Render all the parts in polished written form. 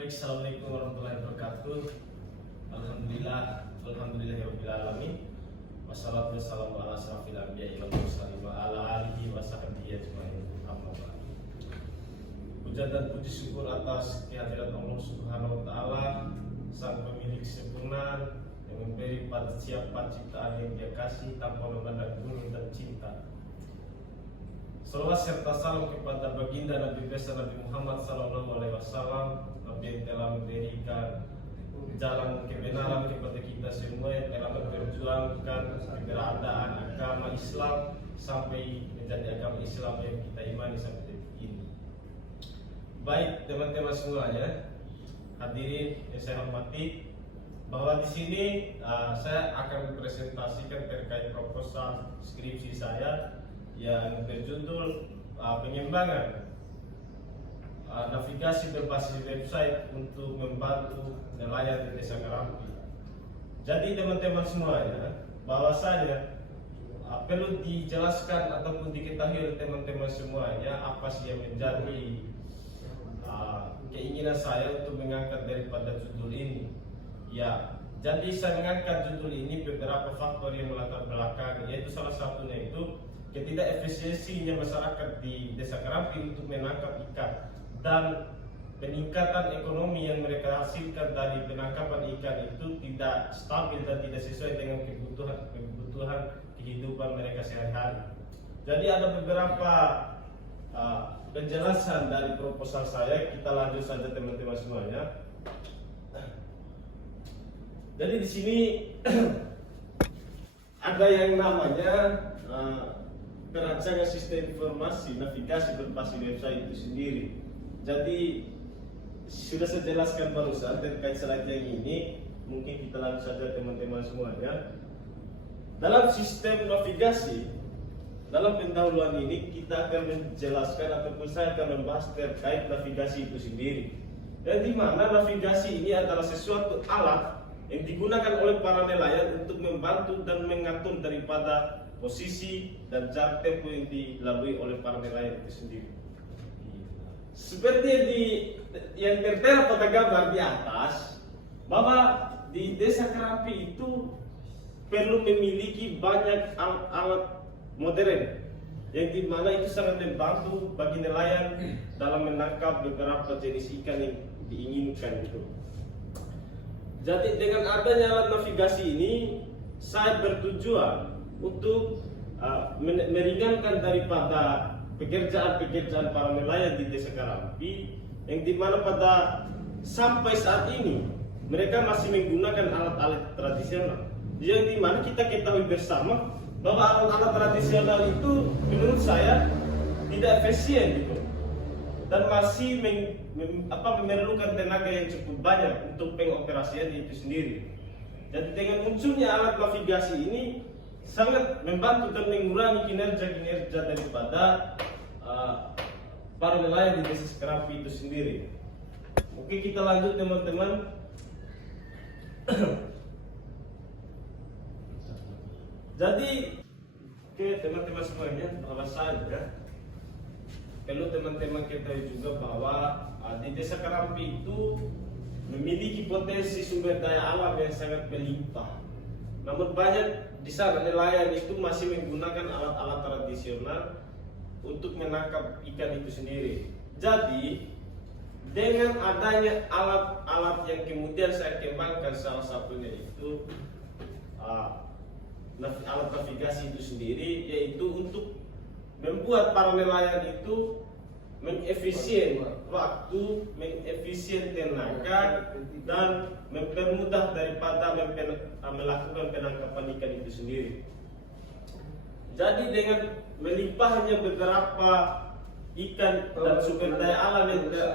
Baik, assalamualaikum warahmatullahi wabarakatuh. Alhamdulillahirabbil alamin. Wassalatu wassalamu ala asrofil anbiya'i wal mursalin wa ala alihi wa sahbihi ajmain. Amma ba'd. Puja dan puji syukur atas kehadirat Allah Subhanahu wa taala, Sang Pemilik sempurna yang memberi pada siapa ciptaan yang Dia kasih tanpa memandang gunung dan cinta. Salawat serta salam kepada baginda Nabi besar Nabi Muhammad SAW, Nabi yang telah memberikan jalan kebenaran kepada kita semua, yang telah memperjuangkan keberadaan agama Islam sampai menjadi agama Islam yang kita imani sampai detik ini. Baik teman-teman semuanya, hadirin yang saya hormati, bahwa di sini saya akan mempresentasikan terkait proposal skripsi saya yang berjudul pengembangan navigasi berbasis website untuk membantu nelayan di Desa Karampi. Jadi teman-teman semuanya, bahwasanya perlu dijelaskan ataupun diketahui oleh teman-teman semuanya apa sih yang menjadi keinginan saya untuk mengangkat daripada judul ini. Ya, jadi saya mengangkat judul ini beberapa faktor yang melatar belakang, yaitu salah satunya itu ketidakefisiensinya masyarakat di Desa Karampi untuk menangkap ikan dan peningkatan ekonomi yang mereka hasilkan dari penangkapan ikan itu tidak stabil dan tidak sesuai dengan kebutuhan kehidupan mereka sehari-hari. Jadi ada beberapa penjelasan dari proposal saya. Kita lanjut saja teman-teman semuanya. Jadi di sini ada yang namanya perancangan sistem informasi navigasi berbasis website itu sendiri. Jadi sudah saya jelaskan barusan terkait slide yang ini. Mungkin kita lanjut saja teman-teman semuanya. Dalam sistem navigasi, dalam pendahuluan ini kita akan menjelaskan ataupun saya akan membahas terkait navigasi itu sendiri. Dan di mana navigasi ini adalah sesuatu alat yang digunakan oleh para nelayan untuk membantu dan mengatur daripada posisi dan jarak tempuh yang dilalui oleh para nelayan itu sendiri. Seperti yang tertera pada gambar di atas, bahwa di Desa Karampi itu perlu memiliki banyak alat modern yang dimana itu sangat membantu bagi nelayan dalam menangkap beberapa jenis ikan yang diinginkan itu. Jadi dengan adanya alat navigasi ini, saya bertujuan untuk meringankan daripada pekerjaan-pekerjaan para nelayan di Desa Karampi, yang dimana pada sampai saat ini mereka masih menggunakan alat-alat tradisional, yang dimana kita ketahui bersama bahwa alat-alat tradisional itu menurut saya tidak efisien gitu, dan masih memerlukan tenaga yang cukup banyak untuk pengoperasian itu sendiri. Jadi dengan munculnya alat navigasi ini sangat membantu dan mengurangi kinerja daripada para nelayan di Desa Karampi itu sendiri. Oke, kita lanjut teman-teman. Jadi, oke teman-teman semuanya, bahwasanya perlu teman-teman ketahui juga bahwa di Desa Karampi itu memiliki potensi sumber daya alam yang sangat melimpah. Namun banyak di sana nelayan itu masih menggunakan alat-alat tradisional untuk menangkap ikan itu sendiri. Jadi dengan adanya alat-alat yang kemudian saya kembangkan, salah satunya itu alat navigasi itu sendiri, yaitu untuk membuat para nelayan itu mengefisien waktu, mengefisien tenaga, dan mempermudah daripada melakukan penangkapan ikan itu sendiri. Jadi dengan melimpahnya beberapa ikan dan sumber daya alam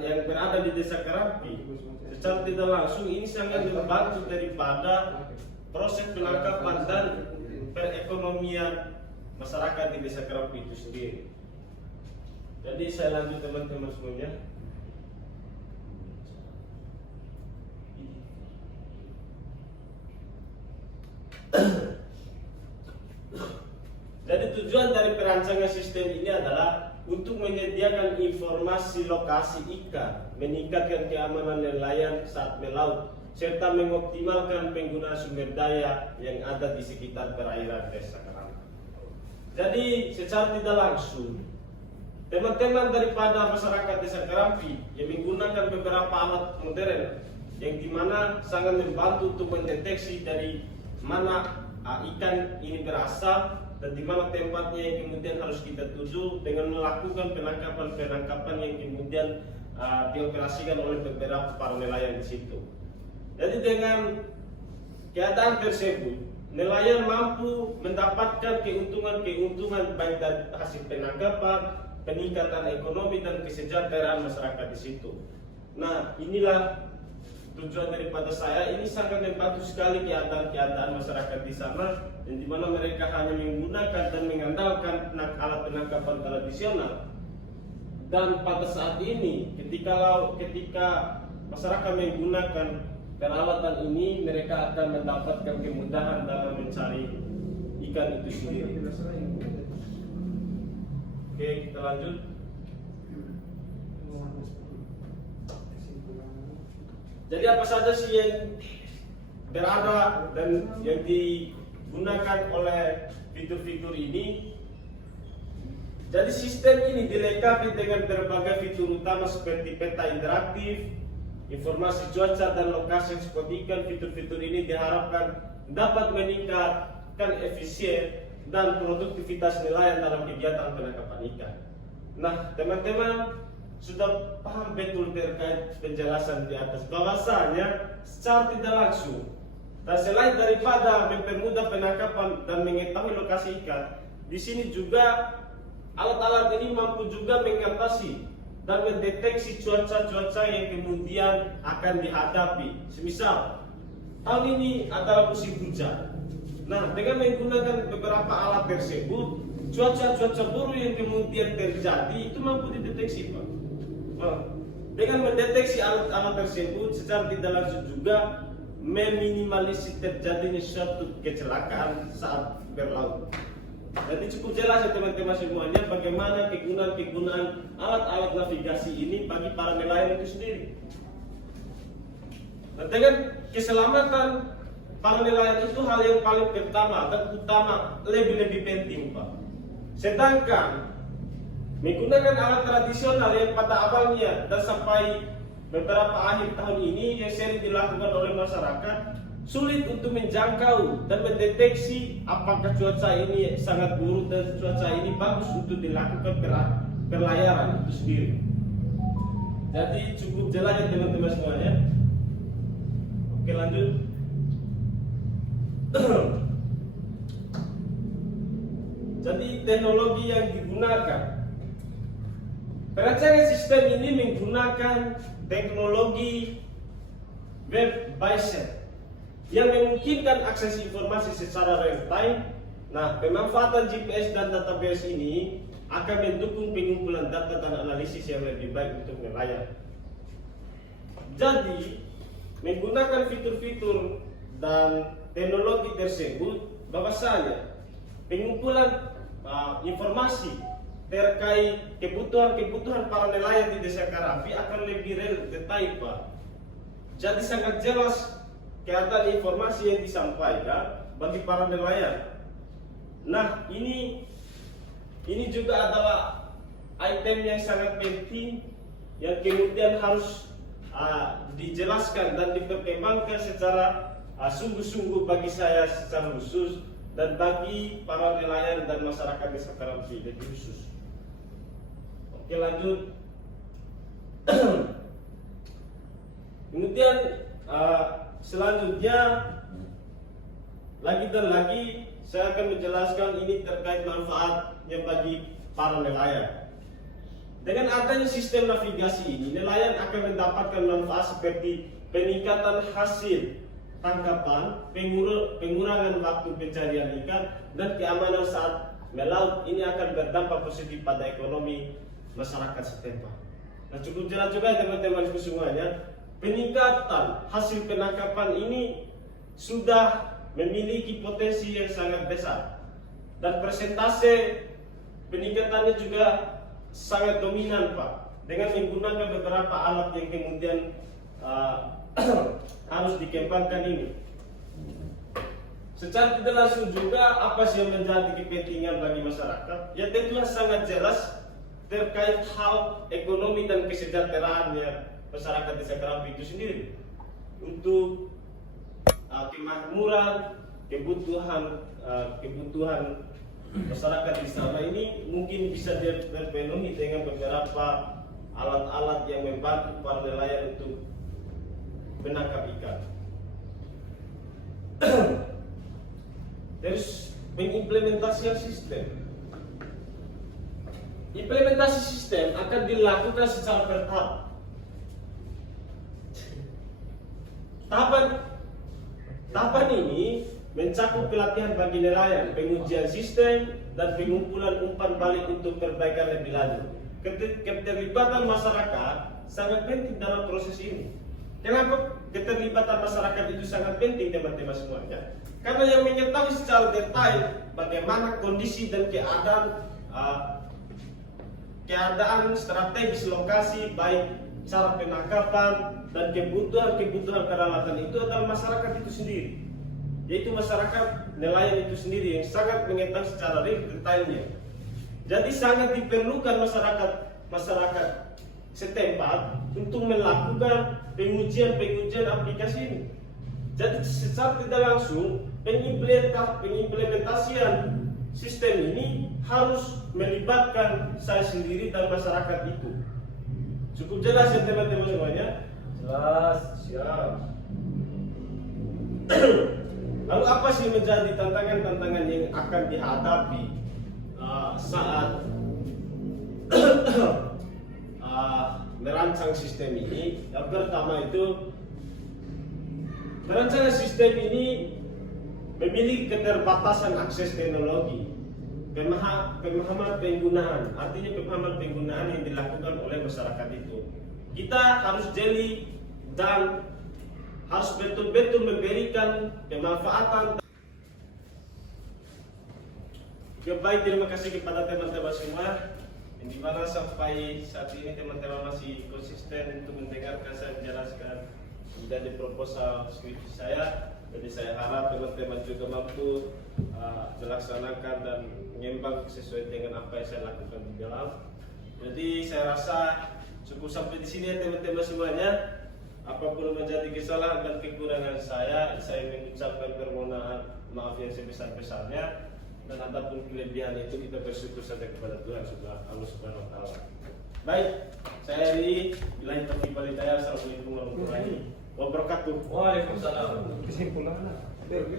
yang berada di Desa Karampi, secara tidak langsung ini sangat membantu daripada proses penangkapan dan perekonomian masyarakat di Desa Karampi itu sendiri. Jadi saya lanjut teman-teman semuanya. Jadi tujuan dari perancangan sistem ini adalah untuk menyediakan informasi lokasi ikan, meningkatkan keamanan nelayan saat melaut, serta mengoptimalkan penggunaan sumber daya yang ada di sekitar perairan Desa Kerampi. Jadi secara tidak langsung, teman-teman daripada masyarakat Desa Kerampi yang menggunakan beberapa alat modern yang dimana sangat membantu untuk mendeteksi dari mana ikan ini berasal dan di mana tempatnya yang kemudian harus kita tuju dengan melakukan penangkapan yang kemudian dioperasikan oleh beberapa para nelayan di situ. Jadi dengan keadaan tersebut, nelayan mampu mendapatkan keuntungan baik dari hasil penangkapan, peningkatan ekonomi dan kesejahteraan masyarakat di situ. Nah, inilah tujuan daripada saya. Ini sangat membantu sekali keadaan masyarakat di sana, dan di mana mereka hanya menggunakan dan mengandalkan alat penangkapan tradisional. Dan pada saat ini, ketika masyarakat menggunakan peralatan ini, mereka akan mendapatkan kemudahan dalam mencari ikan itu sendiri. Oke, kita lanjut. Jadi apa saja sih yang berada dan yang digunakan oleh fitur-fitur ini? Jadi sistem ini dilengkapi dengan berbagai fitur utama seperti peta interaktif, informasi cuaca dan lokasi spot ikan. Fitur-fitur ini diharapkan dapat meningkatkan efisien dan produktivitas nelayan dalam kegiatan penangkapan ikan. Nah, teman-teman sudah paham betul terkait penjelasan di atas, bahwasanya secara tidak langsung dan selain daripada mempermudah penangkapan dan mengetahui lokasi ikan, di sini juga alat-alat ini mampu juga mengatasi dan mendeteksi cuaca-cuaca yang kemudian akan dihadapi. Semisal tahun ini adalah musim hujan. Nah, dengan menggunakan beberapa alat tersebut, cuaca-cuaca buruk yang kemudian terjadi itu mampu dideteksi, Pak. Dengan mendeteksi alat-alat tersebut secara tidak langsung juga meminimalisir terjadinya suatu kecelakaan saat berlaut. Jadi cukup jelas ya teman-teman semuanya bagaimana kegunaan alat-alat navigasi ini bagi para nelayan itu sendiri. Nah, dengan keselamatan para nelayan itu hal yang paling pertama dan utama, lebih penting, Pak. Sedangkan menggunakan alat tradisional yang pada awalnya dan sampai beberapa akhir tahun ini yang sering dilakukan oleh masyarakat, sulit untuk menjangkau dan mendeteksi apakah cuaca ini sangat buruk dan cuaca ini bagus untuk dilakukan perlayaran itu sendiri. Jadi cukup jelas ya teman-teman semuanya. Oke, lanjut. Jadi teknologi yang digunakan, perancangan sistem ini menggunakan teknologi web based yang memungkinkan akses informasi secara real time. Nah, pemanfaatan GPS dan database ini akan mendukung pengumpulan data dan analisis yang lebih baik untuk nelayan. Jadi, menggunakan fitur-fitur dan teknologi tersebut, bahwasanya pengumpulan informasi terkait kebutuhan para nelayan di Desa Kerampi akan lebih detail, Pak. Jadi sangat jelas keadaan informasi yang disampaikan bagi para nelayan. Nah, ini juga adalah item yang sangat penting yang kemudian harus dijelaskan dan diperkembangkan secara sungguh-sungguh bagi saya secara khusus dan bagi para nelayan dan masyarakat Desa Kerampi lebih khusus. Oke, lanjut. Kemudian selanjutnya lagi dan lagi saya akan menjelaskan ini terkait manfaatnya bagi para nelayan. Dengan adanya sistem navigasi ini, nelayan akan mendapatkan manfaat seperti peningkatan hasil tangkapan, pengurangan waktu pencarian ikan, dan keamanan saat melaut. Ini akan berdampak positif pada ekonomi masyarakat setempat. Nah, cukup jelas juga teman-teman semuanya, peningkatan hasil penangkapan ini sudah memiliki potensi yang sangat besar dan persentase peningkatannya juga sangat dominan Pak, dengan menggunakan beberapa alat yang kemudian harus dikembangkan ini. Secara tidak langsung juga apa sih yang menjadi kepentingan bagi masyarakat? Ya tentunya sangat jelas terkait hal ekonomi dan kesejahteraannya masyarakat Desa Kerampi itu sendiri. Untuk kemakmuran, kebutuhan masyarakat di sana ini mungkin bisa terpenuhi dengan beberapa alat-alat yang membantu para nelayan untuk menangkap ikan. Terus mengimplementasikan sistem. Implementasi sistem akan dilakukan secara bertahap. Tahapan ini mencakup pelatihan bagi nelayan, pengujian sistem, dan pengumpulan umpan balik untuk perbaikan lebih lanjut. Keterlibatan masyarakat sangat penting dalam proses ini. Kenapa keterlibatan masyarakat itu sangat penting teman-teman semuanya? Karena yang mengetahui secara detail bagaimana kondisi dan keadaan strategis lokasi, baik cara penangkapan dan kebutuhan peralatan itu adalah masyarakat itu sendiri, yaitu masyarakat nelayan itu sendiri yang sangat mengetahui secara real detailnya. Jadi sangat diperlukan masyarakat setempat untuk melakukan pengujian aplikasi ini. Jadi secara tidak langsung pengimplementasian sistem ini harus melibatkan saya sendiri dan masyarakat itu. Cukup jelas ya teman-teman semuanya? Jelas. Siap. Lalu apa sih menjadi tantangan-tantangan yang akan dihadapi saat merancang sistem ini? Yang pertama itu, merancang sistem ini memiliki keterbatasan akses teknologi, pemahaman penggunaan, artinya pemahaman penggunaan yang dilakukan oleh masyarakat itu. Kita harus jeli dan harus betul-betul memberikan pemanfaatan. Baik, terima kasih kepada teman-teman semua yang dimana sampai saat ini teman-teman masih konsisten untuk mendengarkan saya menjelaskan menjadi proposal skripsi saya. Jadi saya harap teman-teman juga mampu melaksanakan dan mengembang sesuai dengan apa yang saya lakukan di dalam. Jadi saya rasa cukup sampai di sini ya teman-teman semuanya. Apapun menjadi kesalahan dan kekurangan saya mengucapkan permohonan maaf yang sebesar-besarnya. Dan apapun kelebihan itu kita bersyukur saja kepada Tuhan Allah Subhanahu Wa Taala. Baik, saya Eri, bilahi taufiq wal hidayah. Assalamualaikum warahmatullahi wabarakatuh. Waalaikumsalam. Kesimpulan. Tidak.